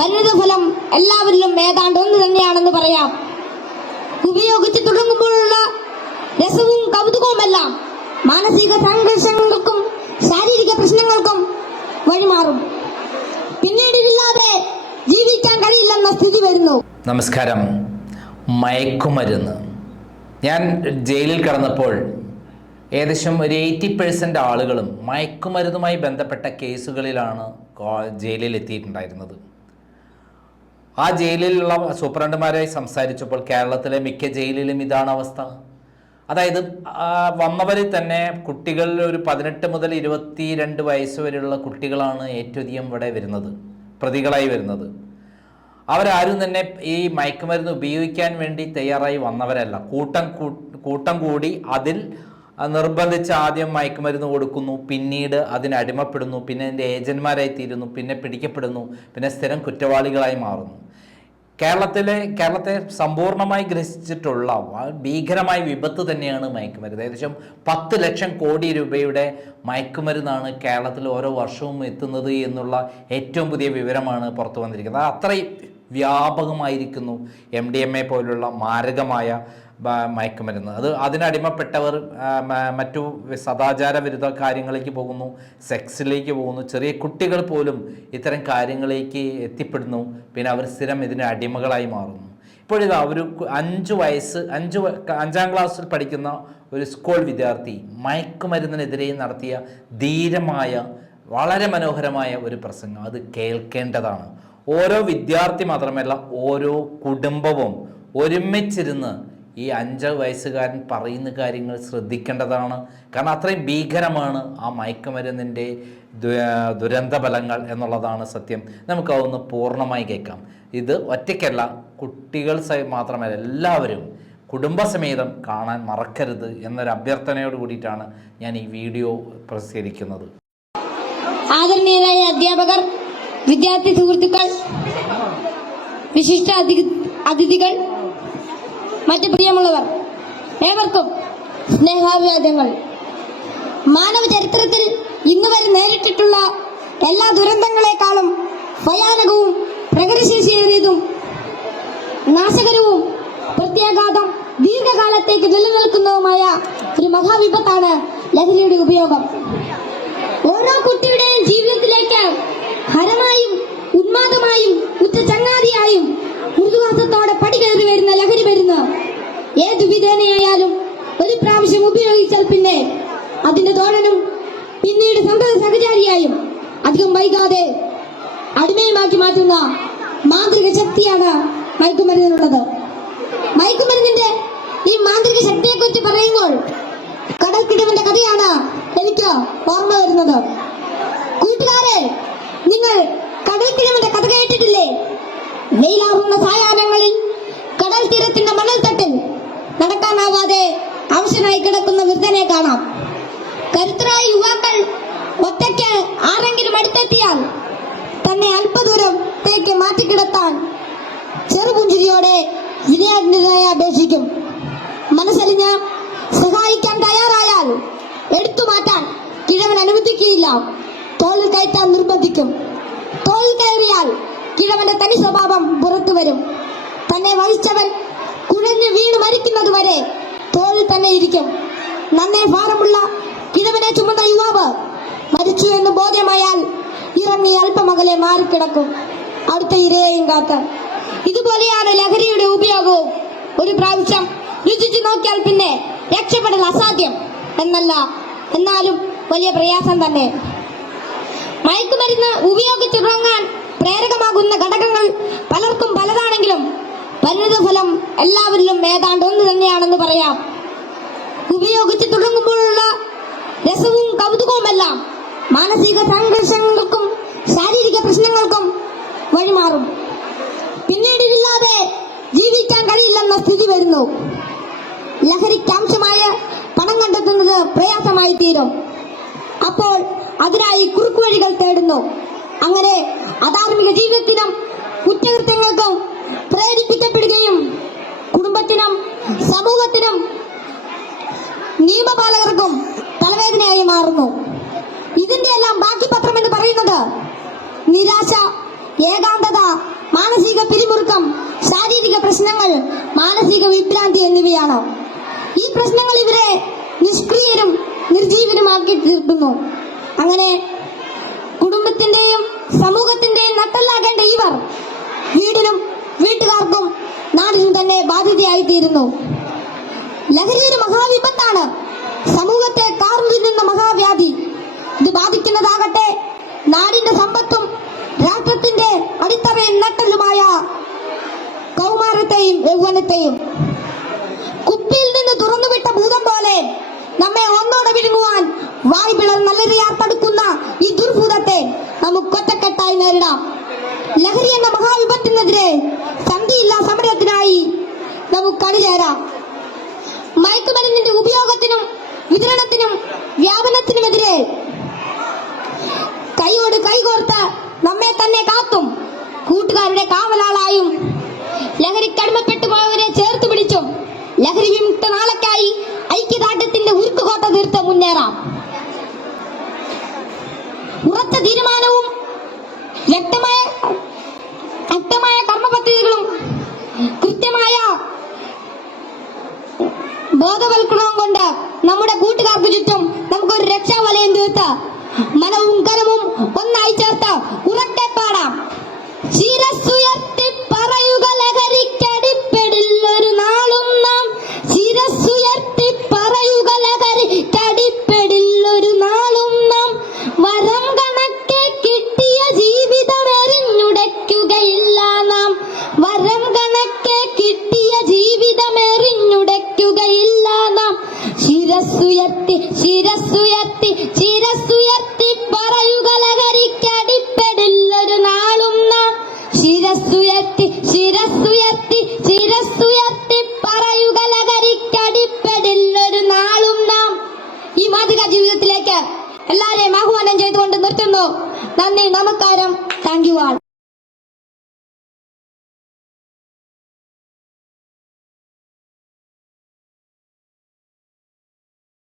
പരിണിതഫലം എല്ലാവരിലും ഏതാണ്ട് ഒന്ന് തന്നെയാണെന്ന് പറയാം. ഉപയോഗിച്ച് തുടങ്ങുമ്പോഴുള്ള രസവും കൗതുകവുമെല്ലാം മാനസിക സംഘർഷങ്ങൾക്കും ശാരീരിക പ്രശ്നങ്ങൾക്കും വഴിമാറും. പിന്നീടില്ലാതെ ജീവിക്കാൻ കഴിയില്ലെന്ന സ്ഥിതി വരുന്നു. നമസ്കാരം. മയക്കുമരുന്ന്. ഞാൻ ജയിലിൽ കടന്നപ്പോൾ ഏകദേശം ഒരു എയ്റ്റി പെർസെന്റ് ആളുകളും മയക്കുമരുന്നുമായി ബന്ധപ്പെട്ട കേസുകളിലാണ് ജയിലിൽ എത്തിയിട്ടുണ്ടായിരുന്നത് ആ ജയിലിലുള്ള സൂപ്രണ്ടുമാരായി സംസാരിച്ചപ്പോൾ കേരളത്തിലെ മിക്ക ജയിലിലും ഇതാണ് അവസ്ഥ. അതായത് വന്നവരിൽ തന്നെ കുട്ടികളിൽ ഒരു പതിനെട്ട് മുതൽ ഇരുപത്തി രണ്ട് വയസ്സ് വരെയുള്ള കുട്ടികളാണ് ഏറ്റവും അധികം ഇവിടെ വരുന്നത് പ്രതികളായി വരുന്നത്. അവരാരും തന്നെ ഈ മയക്കുമരുന്ന് ഉപയോഗിക്കാൻ വേണ്ടി തയ്യാറായി വന്നവരല്ല. കൂട്ടം കൂട്ടം കൂടി അതിൽ നിർബന്ധിച്ച് ആദ്യം മയക്കുമരുന്ന് കൊടുക്കുന്നു പിന്നീട് അതിന് അടിമപ്പെടുന്നു പിന്നെ അതിന്റെ ഏജന്റ്മാരായി തീരുന്നു പിന്നെ പിടിക്കപ്പെടുന്നു പിന്നെ സ്ഥിരം കുറ്റവാളികളായി മാറുന്നു. കേരളത്തിലെ കേരളത്തെ സമ്പൂർണമായി ഗ്രസിച്ചിട്ടുള്ള ഭീകരമായ വിപത്ത് തന്നെയാണ് മയക്കുമരുന്ന്. ഏകദേശം പത്ത് ലക്ഷം കോടി രൂപയുടെ മയക്കുമരുന്നാണ് കേരളത്തിൽ ഓരോ വർഷവും എത്തുന്നത് എന്നുള്ള ഏറ്റവും പുതിയ വിവരമാണ് പുറത്തു വന്നിരിക്കുന്നത്. അത് അത്രയും വ്യാപകമായിരിക്കുന്നു. എം ഡി എം എ പോലുള്ള മാരകമായ മയക്കുമരുന്ന്. അത് അതിനടിമപ്പെട്ടവർ മറ്റു സദാചാര വിരുദ്ധ കാര്യങ്ങളിലേക്ക് പോകുന്നു സെക്സിലേക്ക് പോകുന്നു. ചെറിയ കുട്ടികൾ പോലും ഇത്തരം കാര്യങ്ങളിലേക്ക് എത്തിപ്പെടുന്നു. പിന്നെ അവർ സ്ഥിരം ഇതിന് അടിമകളായി മാറുന്നു. ഇപ്പോഴിതാ ഒരു അഞ്ച് വയസ്സ് അഞ്ച് അഞ്ചാം ക്ലാസ്സിൽ പഠിക്കുന്ന ഒരു സ്കൂൾ വിദ്യാർത്ഥി മയക്കുമരുന്നിനെതിരെ നടത്തിയ ധീരമായ വളരെ മനോഹരമായ ഒരു പ്രസംഗം. അത് കേൾക്കേണ്ടതാണ്. ഓരോ വിദ്യാർത്ഥി മാത്രമല്ല ഓരോ കുടുംബവും ഒരുമിച്ചിരുന്ന് ഈ അഞ്ച് വയസ്സുകാരൻ പറയുന്ന കാര്യങ്ങൾ ശ്രദ്ധിക്കേണ്ടതാണ്. കാരണം അത്രയും ഭീകരമാണ് ആ മയക്കുമരുന്നിന്റെ ദുരന്ത ഫലങ്ങൾ എന്നുള്ളതാണ് സത്യം. നമുക്ക് അതൊന്ന് പൂർണമായി കേൾക്കാം. ഇത് ഒറ്റയ്ക്കല്ല കുട്ടികൾ മാത്രമല്ല എല്ലാവരും കുടുംബസമേതം കാണാൻ മറക്കരുത് എന്നൊരു അഭ്യർത്ഥനയോട് കൂടിയിട്ടാണ് ഞാൻ ഈ വീഡിയോ പ്രസിദ്ധീകരിക്കുന്നത്. ആദരണീയരായ അധ്യാപകർ വിദ്യാർത്ഥി സുഹൃത്തുക്കൾ വിശിഷ്ട അതി- അതിഥികൾ മറ്റു പ്രിയമുള്ളവർ ഏവർക്കും സ്നേഹാഭിവാദ്യങ്ങൾ. മാനവ ചരിത്രത്തിൽ ഇന്നുവരെ നേരിട്ടിട്ടുള്ള എല്ലാ ദുരന്തങ്ങളെക്കാളും ഭയാനകവും പ്രകൃതിശേഷിയേറിയതും നാശകരവും പ്രത്യാഘാതം ദീർഘകാലത്തേക്ക് നിലനിൽക്കുന്നതുമായ ഒരു മഹാവിപത്താണ് ലഹരിയുടെ ഉപയോഗം. അധികം വൈകാതെ അടിമയുമാക്കി മാറ്റുന്ന മാന്ത്രിക ശക്തിയാണ് മയക്കുമരുന്നിനുള്ളത്. മയക്കുമരുന്നിന്റെ ഈ മാന്ത്രിക ശക്തിയെ കുറിച്ച് പറയുമ്പോൾ കടൽക്കിടവിന്റെ കഥയാണ് എനിക്ക് ഓർമ്മ വരുന്നത്. കൂട്ടുകാരെ നിങ്ങൾ കടൽക്കിടവിന്റെ കഥ കേട്ടിട്ടില്ലേ? വെയിലാറുന്ന സായാഹ്നങ്ങളിൽ കടൽ തീരത്തിന്റെ മണൽത്തട്ടിൽ നടക്കാനാവാതെ അവശനായി കിടക്കുന്ന വൃദ്ധനെ കാണാം. അടുത്തെത്തിയാൽ തന്നെ അല്പദൂരം തേക്ക് മാറ്റിക്കിടത്താൻ ചെറുപുഞ്ചിരിയോടെ വിനയാജ്ഞരായി അപേക്ഷിക്കും. മനസ്സലിഞ്ഞ് സഹായിക്കാൻ തയ്യാറായാൽ എടുത്തു മാറ്റാൻ കിഴവൻ അനുവദിക്കുകയില്ല. തോളിൽ കയറ്റാൻ നിർബന്ധിക്കും. തോളിൽ കയറിയാൽ കിഴവന്റെ തനി സ്വഭാവം പുറത്തു വരും. തന്നെ വഹിച്ചവൻ കുഴഞ്ഞു വീണ് മരിക്കുന്നത് വരെ തോളിൽ തന്നെ ഇരിക്കും. നന്നേ ഭാരമുള്ള കിഴവനെ ചുമന്ന യുവാവ് മരിച്ചു എന്ന് ബോധ്യമായാൽ ഇറങ്ങി അല്പമകലെ മാറിക്കിടക്കും. അടുത്ത ഇരയെയും കാക്കാൻ ഇതുപോലെയാണ് ലഹരിയുടെ ഉപയോഗവും. ഒരു പ്രാവശ്യം രുചിച്ചു നോക്കിയാൽ പിന്നെ രക്ഷപ്പെടൽ അസാധ്യം. എന്നല്ല എന്നാലും വലിയ പ്രയാസം തന്നെ. മയക്കുമരുന്ന് തുടങ്ങാൻ പ്രേരകമാകുന്ന ഘടകങ്ങൾ പലർക്കും പലതാണെങ്കിലും പരിണിതഫലം എല്ലാവരിലും ഏതാണ്ട് ഒന്ന് തന്നെയാണെന്ന് പറയാം. ഉപയോഗിച്ച് തുടങ്ങുമ്പോഴുള്ള രസവും കൗതുകവുമെല്ലാം മാനസിക സംഘർഷങ്ങൾക്കും ശാരീരിക പ്രശ്നങ്ങൾക്കും വഴിമാറും. പിന്നീട് ഇല്ലാതെ ജീവിക്കാൻ കഴിയില്ലെന്ന സ്ഥിതി വരുന്നു. ലഹരിക്കാംശമായ പണം കണ്ടെത്തുന്നത് പ്രയാസമായി തീരും. അപ്പോൾ അതിനായി കുറുക്കുവഴികൾ തേടുന്നു. അങ്ങനെ അധാർമിക ജീവിതത്തിനും കുറ്റകൃത്യങ്ങൾക്കും പ്രേരിപ്പിക്കപ്പെടുകയും കുടുംബത്തിനും സമൂഹത്തിനും നിയമപാലകർക്കും തലവേദനയായി മാറുന്നു. ഇതിന്റെ എല്ലാം ബാക്കി പത്രം എന്ന് പറയുന്നത് നിരാശ ഏകാന്തത മാനസിക പിരിമുറുക്കം ശാരീരിക പ്രശ്നങ്ങൾ മാനസിക വിഭ്രാന്തി എന്നിവയാണ്. ഈ പ്രശ്നങ്ങൾ ഇവരെ നിഷ്ക്രിയരും നിർജീവനുമാക്കി തീർക്കുന്നു. അങ്ങനെ കുടുംബത്തിന്റെയും സമൂഹത്തിന്റെയും നട്ടല്ലാകേണ്ട ഇവർ വീടിനും വീട്ടുകാർക്കും നാടിനും തന്നെ ബാധ്യതയായി തീരുന്നു ലഹരി ഒരു മഹാവിപത്താണ് സമൂഹത്തെ കാർന്നു തിന്നുന്ന മഹാവ്യാധി. ഇത് ബാധിക്കുന്നതാകട്ടെ. നാടിന്റെ സമ്പത്തും രാഷ്ട്രത്തിന്റെ അടിത്തറയും നട്ടലുമായ കൗമാരത്തെയും യൗവനത്തെയും കുപ്പിയിൽ നിന്ന് തുറന്നുവിട്ട ഭൂതം പോലെ നമ്മെ ഒന്നോടെ വിഴുങ്ങുവാൻ വായ് പിളർ നല്ലറിയാർ തടുക്കുന്ന ഈ ദുർഭൂതത്തെ നമുക്ക് ഒറ്റക്കെട്ടായി നേരിടാം. ലഹരി എന്ന മഹാവിപത്തിനെതിരെ സന്ധിയില്ല സമരത്തിനായി നമുക്ക് അണിചേരാം മയക്കുമരുന്നിന്റെ ഉപയോഗത്തിനും വിതരണത്തിനും വ്യാപനത്തിനുമെതിരെ കൈയോട് കൈകോർത്ത് നമ്മെ തന്നെ കാത്തും. കൂട്ടുകാരുടെ കാവലാളായും ലഹരിക്കടിമപ്പെട്ടു പോയവരെ ചേർത്ത് പിടിച്ചും ലഹരി വിമുക്ത നാളക്കായി ഐക്യദാർഢ്യത്തിന്റെ ഉരുക്കുകോട്ട തീർത്ത് മുന്നേറാം. ഉറച്ച തീരുമാനവും വ്യക്തമായ ശക്തമായ കർമ്മപദ്ധതികളും കൃത്യമായ ബോധവൽക്കരണവും കൊണ്ട് നമ്മുടെ കൂട്ടുകാർക്ക് ചുറ്റും നമുക്കൊരു രക്ഷാവലയം തീർത്ത് മനവും കനവും ഒന്നായി എല്ലാരെയും ആഹ്വാനം ചെയ്തുകൊണ്ട് നിർത്തുന്നു. നന്ദി നമസ്കാരം. Thank you all.